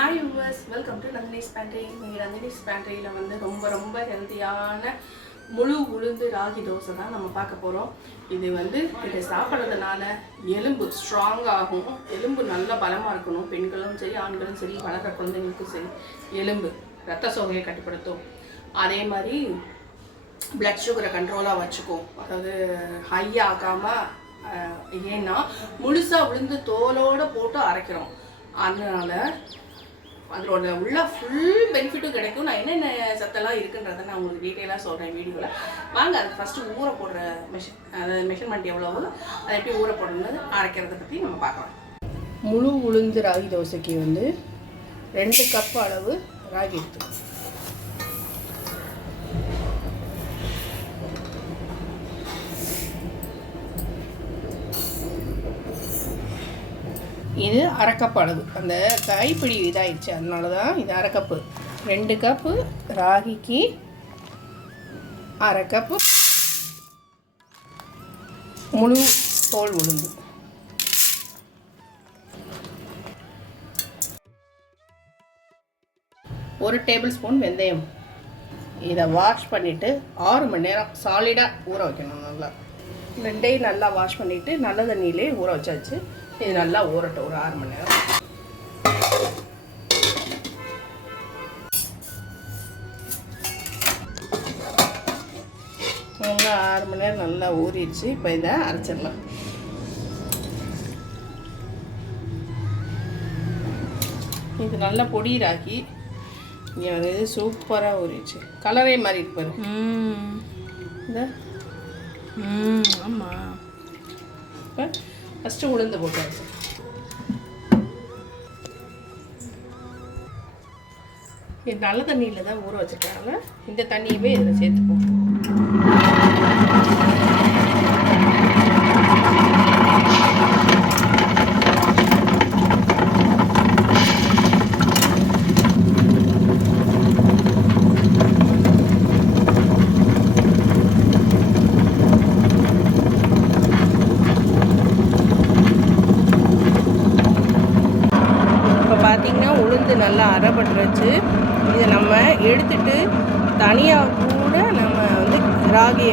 Hi viewers, welcome to Nandini's pantry. இன்றைக்கி நந்தினிஸ் பேண்ட்ரியில் வந்து ரொம்ப ஹெல்த்தியான முழு உளுந்து ராகி தோசை தான் நம்ம பார்க்க போகிறோம். இதை சாப்பிட்றதுனால எலும்பு ஸ்ட்ராங்காகும், எலும்பு நல்ல பலமாக இருக்கணும். பெண்களும் சரி ஆண்களும் சரி வளர்கிற குழந்தைங்களுக்கும் சரி எலும்பு ரத்த சோகையை கட்டுப்படுத்தும். அதே மாதிரி பிளட் சுகரை கண்ட்ரோலாக வச்சுக்கும், அதாவது ஹை ஆகாமல். ஏன்னா முழுசாக உளுந்து தோலோடு போட்டு அரைக்கிறோம், அதனால் அதோட உள்ள ஃபுல் பெனிஃபிட்டும் கிடைக்கும். நான் என்னென்ன சத்தெல்லாம் இருக்குன்றதை நான் உங்களுக்கு டீட்டெயிலாக சொல்கிறேன் வீடியோவில். வாங்க, அது ஃபஸ்ட்டு ஊற போடுற அதாவது மெஷர்மெண்ட் எவ்வளவோ அதை எப்படி ஊற போடணுன்னு அரைக்கிறத பற்றி நம்ம பார்க்கலாம். முழு உளுந்து ராகி தோசைக்கு 2 கப் அளவு ராகி எடுத்துக்கணும். இது அரை கப் அளவு, அந்த கைப்பிடி இதாகிடுச்சு, அதனால தான் இது அரை கப்பு. 2 கப்பு ராகிக்கு அரை கப்பு முழு தோல் உளுந்து. ஒரு டேபிள் ஸ்பூன் வெந்தயம். இதை வாஷ் பண்ணிவிட்டு 6 மணி நேரம் சாலிடாக ஊற வைக்கணும். நல்லா 2டையும் நல்லா வாஷ் பண்ணிவிட்டு நல்ல தண்ணியிலே ஊற வச்சாச்சு. இது நல்லா ஊறட்டும் ஒரு 6 மணி நேரம். நல்லா 6 மணி நேரம் நல்லா ஊறிடுச்சு. இப்போ இதை அரைச்சிடலாம். இது நல்லா பொடி ராகி. இங்கே இது சூப்பராக ஊறிடுச்சு. கலரே மாதிரி இருப்பாரு. இந்த ஆமாம். இப்போ ஃபஸ்ட்டு உளுந்து போட்டாச்சு. இது நல்ல தண்ணியில் தான் ஊற வச்சுருக்காங்க. இந்த தண்ணியவே இதில் சேர்த்துப்போம். பார்த்திங்கன்னா உளுந்து நல்லா அரைப்பட்டுருச்சு. இதை நம்ம எடுத்துட்டு தனியாக கூட நம்ம ராகியை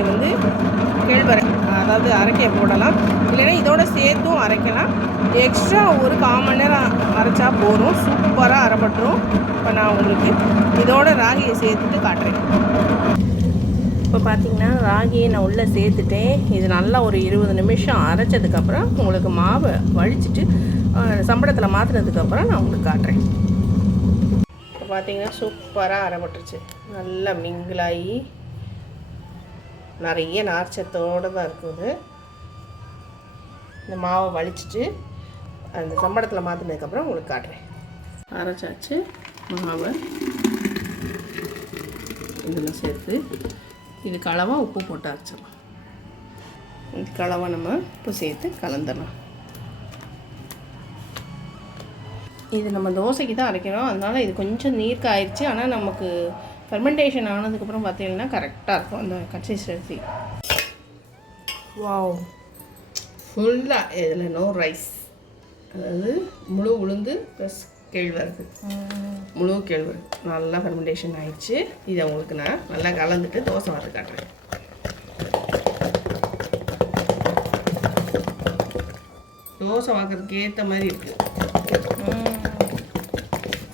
கேழ்வரகு அதாவது அரைக்க போடலாம், இல்லைன்னா இதோட சேர்த்தும் அரைக்கலாம். எக்ஸ்ட்ரா ஒரு 1/4 மணி நேரம் அரைச்சா போதும், சூப்பராக அரைப்பட்டுரும். இப்போ நான் உங்களுக்கு இதோட ராகியை சேர்த்துட்டு காட்டுறேன். இப்போ பார்த்திங்கன்னா ராகியை நான் உள்ளே சேர்த்துட்டேன். இது நல்லா ஒரு 20 நிமிஷம் அரைச்சதுக்கப்புறம் உங்களுக்கு மாவை வழிச்சிட்டு சம்பளத்தில் மாற்றினதுக்கப்புறம் நான் உங்களுக்கு காட்டுறேன். இப்போ பார்த்திங்கன்னா சூப்பராக அரைப்பட்டுருச்சு. நல்லா மிங்கிளாகி நிறைய நார்ச்சத்தோடு தான் இருக்குது. இந்த மாவை வலிச்சிட்டு அந்த சம்பளத்தில் மாற்றினதுக்கப்புறம் உங்களுக்கு காட்டுறேன். அரைச்சாச்சு. மாவை இதில் சேர்த்து இதுக்கு அளவாக உப்பு போட்டு அரைச்சிடலாம். இதுக்கு அளவாக நம்ம உப்பு சேர்த்து கலந்துடலாம். இது நம்ம தோசைக்கு தான் அரைக்கிறோம், அதனால் இது கொஞ்சம் நீர்க்க ஆயிடுச்சு. ஆனால் நமக்கு ஃபெர்மெண்டேஷன் ஆனதுக்கப்புறம் பார்த்தீங்கன்னா கரெக்டாக இருக்கும் அந்த கன்சிஸ்டன்சி. வாவ், ஃபுல்லாக இதில் நோ ரைஸ், அதாவது முழு உளுந்து ப்ளஸ் கேழ்வரகு, முழு கேழ்வரகு நல்லா ஃபெர்மெண்டேஷன் ஆயிடுச்சு. இதை உங்களுக்கு நான் நல்லா கலந்துட்டு தோசை வார்த்து காட்டுறேன். தோசை வாக்குறதுக்கு ஏற்ற மாதிரி இருக்குது.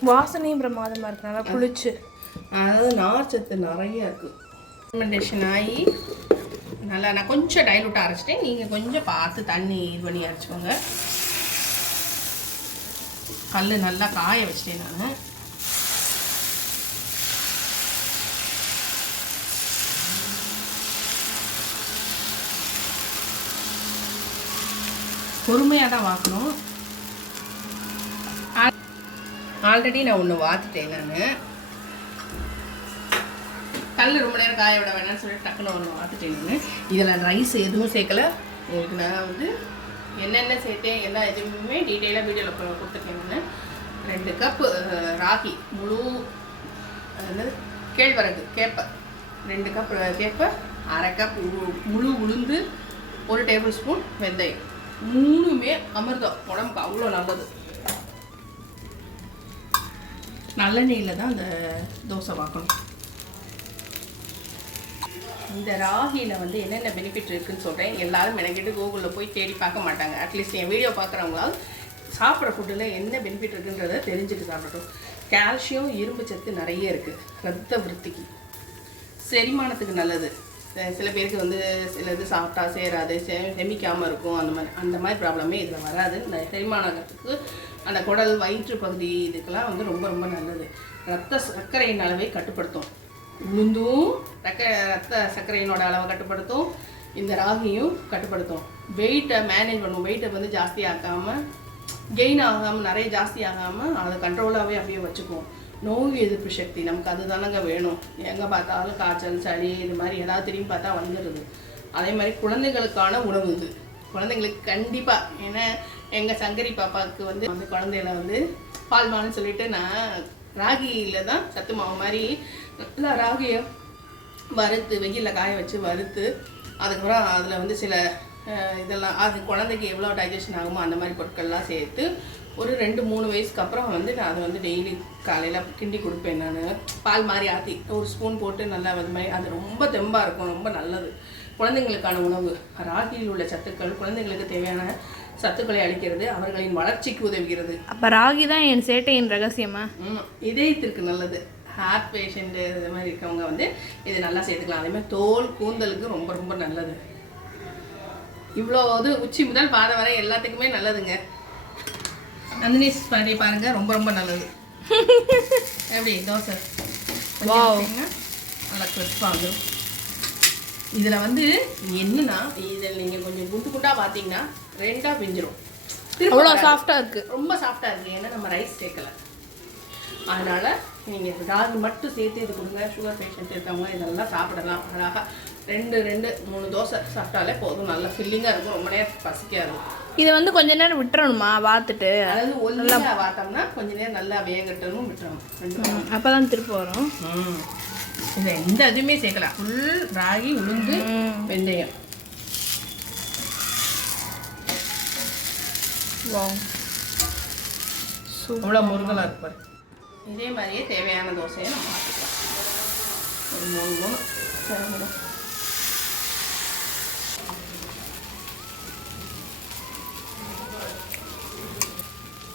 வாசனையும் பிரமாதமாக இருக்குது, நல்லா புளிச்சு. அதாவது நார்ச்சத்து நிறைய இருக்குது. ஃபெர்மெண்டேஷன் ஆகி நல்லா நான் கொஞ்சம் டைலூட்டாக அரைச்சிட்டேன். நீங்கள் கொஞ்சம் பார்த்து தண்ணி இது பண்ணி அரைச்சிக்கோங்க. கல் நல்லா காய வச்சிட்டேன் நான். பொறுமையாக தான் வாக்கணும். ஆல்ரெடி நான் ஒன்று வாத்துட்டேன். நான் கல் ரொம்ப நேரம் காய விட வேணாம்னு சொல்லிட்டு டக்குன்னு ஒன்று வாத்துட்டேன். நான் இதில் ரைஸ் எதுவும் சேர்க்கலை. உங்களுக்கு நான் என்னென்ன சேர்த்தேன் எல்லா எதுவுமே டீட்டெயிலாக வீடியோவில் கொடுத்துருக்கேன். நான் 2 கப்பு ராகி முழு கேழ்வரகு கேப்பை, 2 கப் கேப்பை, அரை கப் முழு உளுந்து, 1 டேபிள் ஸ்பூன் வெந்தயம். 3மே அமிர்தம், உடம்புக்கு அவ்வளோ நல்லது. நல்லெண்ணெயில் தான் அந்த தோசை வாக்கணும். இந்த ராகியில் வந்து என்னென்ன பெனிஃபிட் இருக்குதுன்னு சொல்கிறேன். எல்லாரும் மெனக்கிட்டு கூகுளில் போய் தேடி பார்க்க மாட்டாங்க. அட்லீஸ்ட் என் வீடியோ பார்க்குறவங்களால் சாப்பிட்ற ஃபுட்டில் என்ன பெனிஃபிட் இருக்குன்றதை தெரிஞ்சுட்டு சாப்பிடட்டும். கால்சியம், இரும்பு சத்து நிறைய இருக்குது. ரத்த விருத்திக்கு, செரிமானத்துக்கு நல்லது. சில பேருக்கு வந்து சில இது சாப்பிட்டா சேராது, செமிக்காமல் இருக்கும். அந்த மாதிரி ப்ராப்ளமே இதில் வராது. இந்த செரிமானத்துக்கு, அந்த குடல், வயிற்று பகுதி இதுக்கெல்லாம் வந்து ரொம்ப ரொம்ப நல்லது. ரத்த சர்க்கரையின் அளவை கட்டுப்படுத்தும். உளுந்தும் ரத்த சர்க்கரையினோட அளவை கட்டுப்படுத்தும். இந்த ராகியும் கட்டுப்படுத்தும். வெயிட்டை மேனேஜ் பண்ணும். வெயிட்டை வந்து ஜாஸ்தி ஆக்காமல், கெயின் ஆகாமல், நிறைய ஜாஸ்தி ஆகாமல் அதை கண்ட்ரோலாகவே அப்படியே வச்சுக்குவோம். நோய் எதிர்ப்பு சக்தி நமக்கு அதுதானங்க வேணும். எங்கே பார்த்தாலும் காய்ச்சல், சளி இது மாதிரி ஏதாவது திரும்பி பார்த்தா வந்துடுது. அதே மாதிரி குழந்தைகளுக்கான உணவு இது. குழந்தைங்களுக்கு கண்டிப்பாக, ஏன்னா எங்கள் சங்கரி பாப்பாவுக்கு வந்து அந்த குழந்தையில வந்து பால்மான்னு சொல்லிட்டு நான் ராகியில் தான் சத்து மாவு மாதிரி நல்லா ராகியை வறுத்து வெயிலில் காய வச்சு வறுத்து, அதுக்கப்புறம் அதில் வந்து சில இதெல்லாம் அது குழந்தைக்கு எவ்வளோ டைஜஷன் ஆகுமோ அந்த மாதிரி பொருட்கள்லாம் சேர்த்து ஒரு 2-3 வயசுக்கு அப்புறம் வந்து நான் அதை வந்து டெய்லி காலையில் கிண்டி கொடுப்பேன். நான் பால் மாதிரி ஆற்றி ஒரு ஸ்பூன் போட்டு நல்லா அது மாதிரி, அது ரொம்ப தெம்பாக இருக்கும், ரொம்ப நல்லது. குழந்தைங்களுக்கான உணவு. ராகியில் உள்ள சத்துக்கள் குழந்தைங்களுக்கு தேவையான சத்துக்களை அளிக்கிறது, அவர்களின் வளர்ச்சிக்கு உதவுகிறது. அப்போ ராகி தான் என் சேட்டையின் ரகசியமா? இதயத்திற்கு நல்லது. ஹார்ட் பேஷண்ட்டு இது மாதிரி இருக்கவங்க வந்து இது நல்லா சேர்த்துக்கலாம். அதே மாதிரி தோல், கூந்தலுக்கு ரொம்ப ரொம்ப நல்லது. இவ்வளோ இது உச்சி முதல் பாதை வரை எல்லாத்துக்குமே நல்லதுங்க. நந்தினி பண்ணி பாருங்க, ரொம்ப ரொம்ப நல்லது. எப்படி தோசை நல்லா கிறிஸ்பாக வந்துடும். இதில் வந்து என்னன்னா, இதில் நீங்கள் கொஞ்சம் குண்டு குண்டாக பார்த்தீங்கன்னா 2ஆக பிஞ்சிரும். அவ்வளோ சாஃப்டாக இருக்குது, ரொம்ப சாஃப்டாக இருக்குது. ஏன்னா நம்ம ரைஸ் சேர்க்கலை. அதனால் நீங்கள் ராகி மட்டும் சேர்த்து இது கொடுங்க. சுகர் பேஷண்ட் இருக்கவங்க இதெல்லாம் சாப்பிடலாம். அழகாக 2-3 தோசை சாப்பிட்டாலே போதும். நல்லா ஃபில்லிங்காக இருக்கும், ரொம்ப நேரம் பசிக்காது. இதை வந்து கொஞ்ச நேரம் விட்டுறணுமா வாத்துட்டு? அதாவது ஒல்லியாக வாத்தோம்னா கொஞ்ச நேரம் நல்லா வேகட்டணும், விட்டுறணும். அப்போ தான் திருப்பி வரும். இதை எந்த இதுவுமே சேர்க்கலாம். ஃபுல் ராகி, உளுந்து, வெந்தயம். அவ்வளோ முருகலாக இருப்பார். இதே மாதிரியே தேவையான தோசையை நம்ம மாற்றிக்கலாம். ஒரு 3 சேரணும்.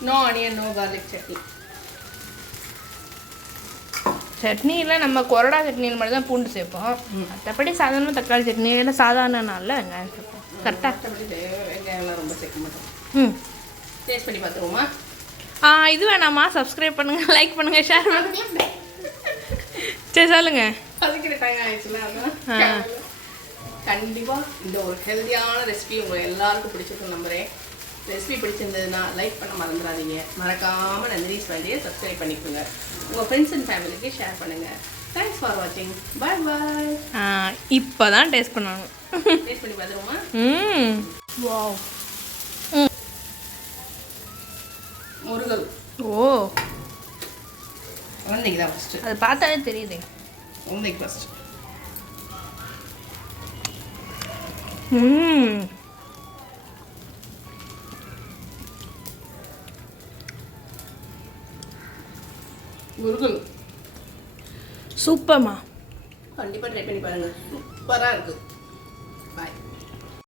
No onion, no garlic chutney. சட்னியில் நம்ம கொரடா சட்னியில் மட்டும் தான் பூண்டு சேர்ப்போம். மற்றபடி சாதாரண தக்காளி சட்னி எல்லாம் சாதாரண நாளில் வெங்காயம் சேர்ப்போம். கரெக்டாக வெங்காயம்லாம் ரொம்ப சேர்க்க மாட்டோம். டேஸ்ட் பண்ணி பார்த்துருவோமா? இது வேணாமா? சப்ஸ்கிரைப் பண்ணுங்கள், லைக் பண்ணுங்கள், ஷேர் பண்ணுங்கள். சரி சொல்லுங்க. அதுக்கு டைம் ஆயிடுச்சுல. அதான் கண்டிப்பாக இந்த ஒரு ஹெல்த்தியான ரெசிபி உங்களை எல்லாருக்கும் பிடிச்சிருக்கும் நம்புகிறேன். ரெசிபி பிடிச்சிருந்ததுன்னா லைக் பண்ண மறந்துடாதீங்க. மறக்காமல் நந்தினிஸ் வேண்டியை சப்ஸ்கிரைப் பண்ணிக்கோங்க. உங்கள் ஃப்ரெண்ட்ஸ் அண்ட் ஃபேமிலிக்கு ஷேர் பண்ணுங்கள். தேங்க்ஸ் ஃபார் வாட்சிங். பாய் பாய். இப்போ தான் டேஸ்ட் பண்ணணும். டேஸ்ட் பண்ணி பார்த்துருவோமா? வாவ். முருகல். ஓ, குழந்தைக்கு தான் ஃபஸ்ட்டு. அது பார்த்தாலே தெரியுது. குழந்தைக்கு ஃபஸ்ட்டு. முருகல் சூப்பர்மா. கண்டிப்பாக ட்ரை பண்ணி பாருங்கள். சூப்பராக இருக்குது.